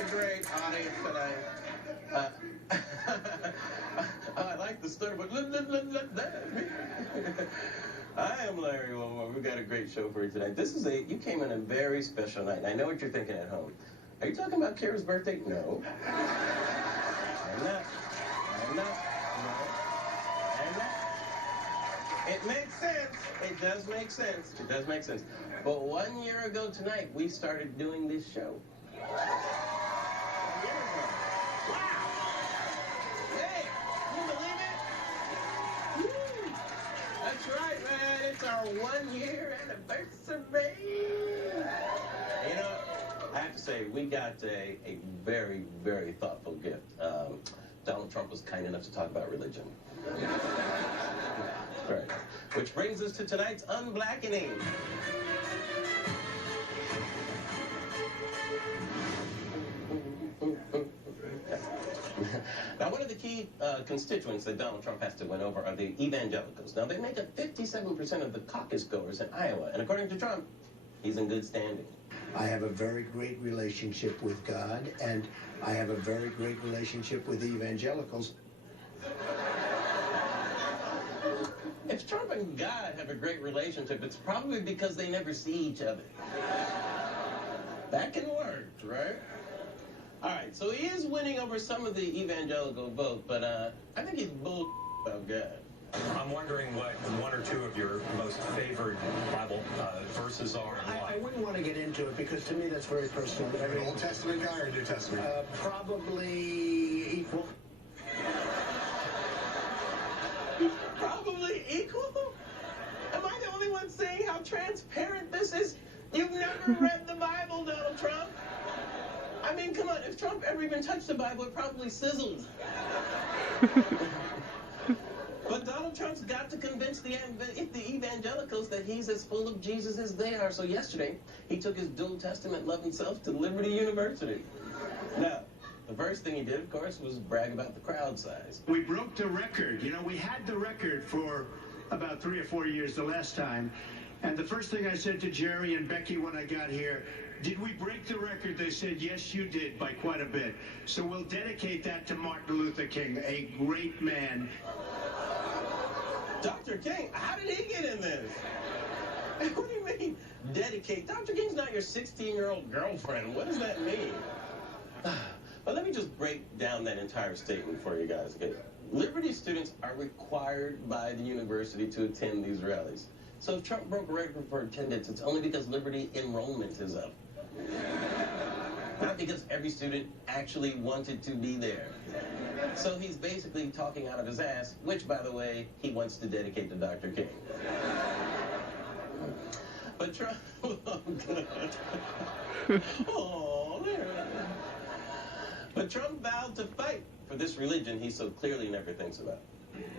a great audience tonight. I like the story, but I am Larry Whitmore. We've got a great show for you tonight. You came on a very special night, and I know what you're thinking at home. Are you talking about Kara's birthday? No. I'm not. No. I'm not. It makes sense. It does make sense. It does make sense. But 1 year ago tonight, we started doing this show. Wow! Hey, can you believe it? Woo! That's right, man. It's our 1 year anniversary. You know, I have to say, we got a very, very thoughtful gift. Donald Trump was kind enough to talk about religion. Right. Which brings us to tonight's unblackening. Now, one of the key constituents that Donald Trump has to win over are the evangelicals. Now, they make up 57% of the caucus goers in Iowa, and according to Trump, he's in good standing. I have a very great relationship with God, and I have a very great relationship with evangelicals. If Trump and God have a great relationship, it's probably because they never see each other. That can work, right? All right, so he is winning over some of the evangelical vote, but I think he's bull about God. I'm wondering what one or two of your most favored Bible verses are and why. I wouldn't want to get into it because to me that's very personal. An Old Testament guy or New Testament? Probably equal. Probably equal? Am I the only one saying how transparent this is? You've never read the Bible, Donald Trump. I mean, come on, if Trump ever even touched the Bible, it probably sizzles. But Donald Trump's got to convince the evangelicals that he's as full of Jesus as they are. So yesterday, he took his dual testament loving self to Liberty University. Now, the first thing he did, of course, was brag about the crowd size. We broke the record. You know, we had the record for about 3 or 4 years the last time. And the first thing I said to Jerry and Becky when I got here, did we break the record? They said, yes, you did, by quite a bit. So we'll dedicate that to Martin Luther King, a great man. Dr. King? How did he get in this? What do you mean, dedicate? Dr. King's not your 16-year-old girlfriend. What does that mean? But let me just break down that entire statement for you guys. Okay? Liberty students are required by the university to attend these rallies. So if Trump broke a record for attendance, it's only because Liberty enrollment is up. Not because every student actually wanted to be there. So he's basically talking out of his ass, which, by the way, he wants to dedicate to Dr. King. But Trump... Oh, there. But Trump vowed to fight for this religion he so clearly never thinks about.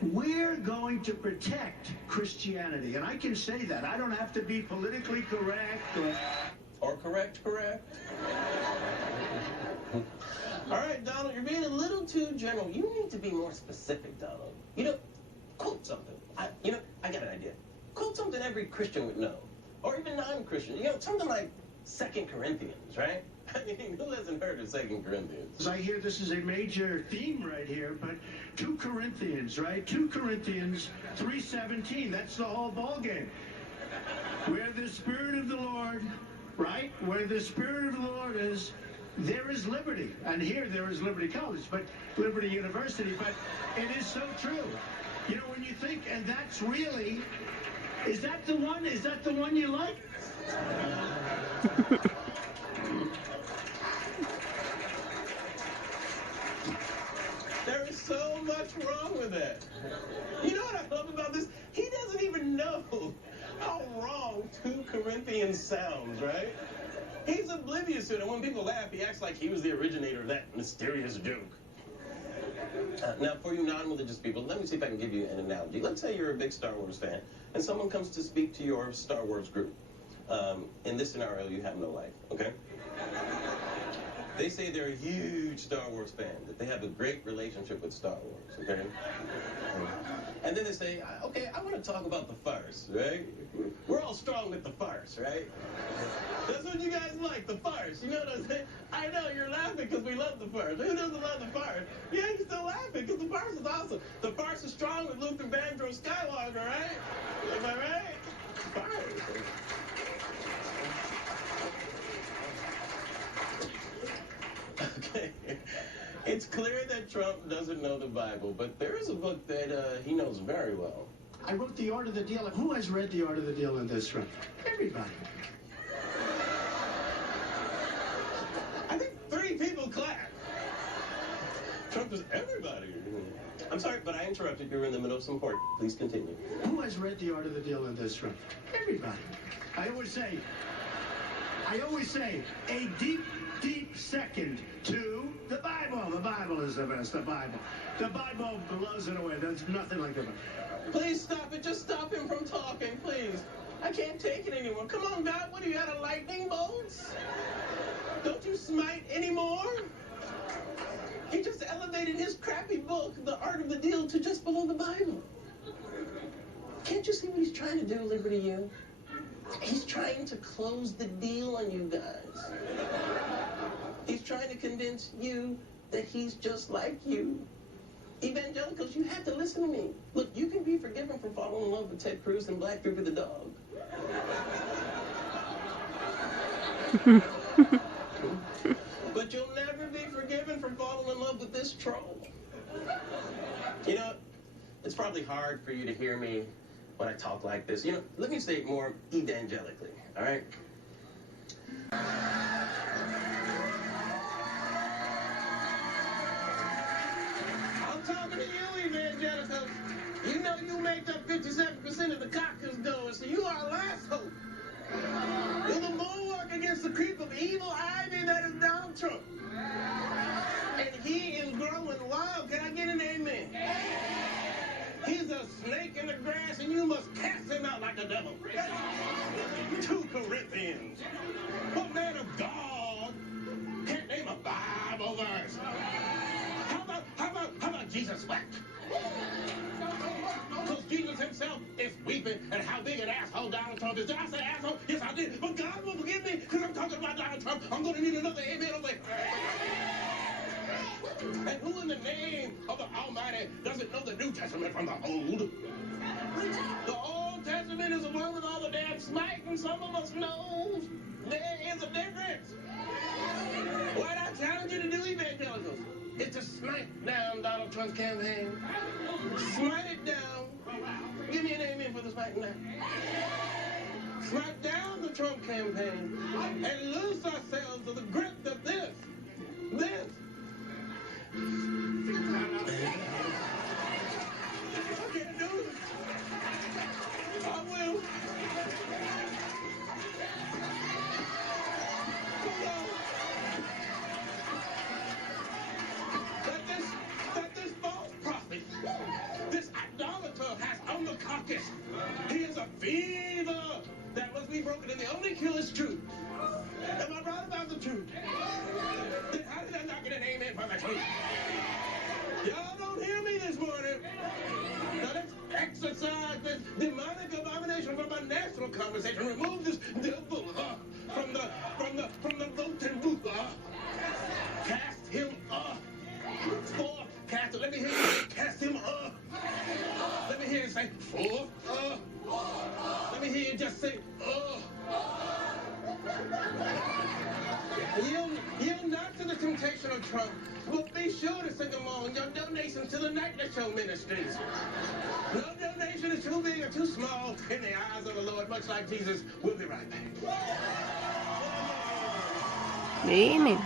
We're going to protect Christianity, and I can say that. I don't have to be politically correct or correct. All right, Donald, you're being a little too general. You need to be more specific, Donald. You know, quote something. I got an idea. Quote something every Christian would know, or even non-Christian. You know, something like 2 Corinthians, right? I mean, who hasn't heard of 2 Corinthians? I hear this is a major theme right here, but 2 Corinthians, right? 2 Corinthians 3:17, that's the whole ballgame. Where the Spirit of the Lord, right? Where the Spirit of the Lord is, there is liberty. And here there is Liberty College, but Liberty University, but it is so true. You know, when you think, and that's really, is that the one you like? There is so much wrong with that. You know what I love about this? He doesn't even know how wrong 2 Corinthians sounds, right? He's oblivious to it, and when people laugh, he acts like he was the originator of that mysterious joke. Now, for you non-religious people, let me see if I can give you an analogy. Let's say you're a big Star Wars fan, and someone comes to speak to your Star Wars group. In this scenario, you have no life, okay? They say they're a huge Star Wars fan, that they have a great relationship with Star Wars, okay? And then they say, okay, I want to talk about the farce, right? We're all strong with the farce, right? That's what you guys like, the farce. You know what I'm saying? I know, you're laughing because we love the farce. Who doesn't love the farce? Yeah, you're still laughing because the farce is awesome. The farce is strong with Luke and Banjo Skywalker, right? Am I right? Farce. Okay. It's clear that Trump doesn't know the Bible, but there is a book that he knows very well. I wrote The Art of the Deal. Who has read The Art of the Deal in this room? Everybody. I think 3 people clapped. Trump is everybody. I'm sorry, but I interrupted. You were in the middle of some part. Please continue. Who has read The Art of the Deal in this room? Everybody. I always say, a deep, deep second to the Bible. The Bible is the best, the Bible. The Bible blows it away. There's nothing like the Bible. Please stop it. Just stop him from talking, please. I can't take it anymore. Come on, God. What, are you out of lightning bolts? Don't you smite anymore? He just elevated his crappy book, The Art of the Deal, to just below the Bible. Can't you see what he's trying to do, Liberty U? He's trying to close the deal on you guys. He's trying to convince you that he's just like you. Evangelicals, you have to listen to me. Look, you can be forgiven for falling in love with Ted Cruz and Black Droopy the dog. But you'll never be forgiven for falling in love with this troll. You know, it's probably hard for you to hear me when I talk like this. You know, let me say it more evangelically, all right? I'm talking to you, evangelicals. You know you make up 57% of the caucus goers, so you are our last hope. You're the bulwark against the creep of evil ivy that is Donald Trump. And he is growing wild. Can I get an amen? He's a snake in the grass, and you must cast him out like a devil. 2 Corinthians. What man of God can't name a Bible verse? How about Jesus wept? Because Jesus himself is weeping at how big an asshole Donald Trump is. Did I say asshole? Yes, I did. But God will forgive me because I'm talking about Donald Trump. I'm going to need another amen over there. And who in the name of the Almighty doesn't know the New Testament from the Old? The Old Testament is the one with all the damn smite, and some of us know there is a difference. What I challenge you to do, evangelicals, is to smite down Donald Trump's campaign. Smite it down. Give me an amen for the smiting down. Smite down the Trump campaign and loose ourselves of the grip of this. I can't do it. I will. That this false prophet, this idolater has on the caucus. He is a fever that must be broken, and the only cure is truth. Am I right about the truth? Then how did I not get an amen for the truth? Y'all don't hear me this morning. Now let's exercise this demonic abomination from our national conversation. Remove this devil from the voting booth. Cast him up. Cast him. Let me hear you say, cast him up. Let me hear you say, let me hear you just say, Yield not to the temptation of Trump, but be sure to sing along your donations to the Nightly Show Ministries. No donation is too big or too small in the eyes of the Lord, much like Jesus. We'll be right back. Amen.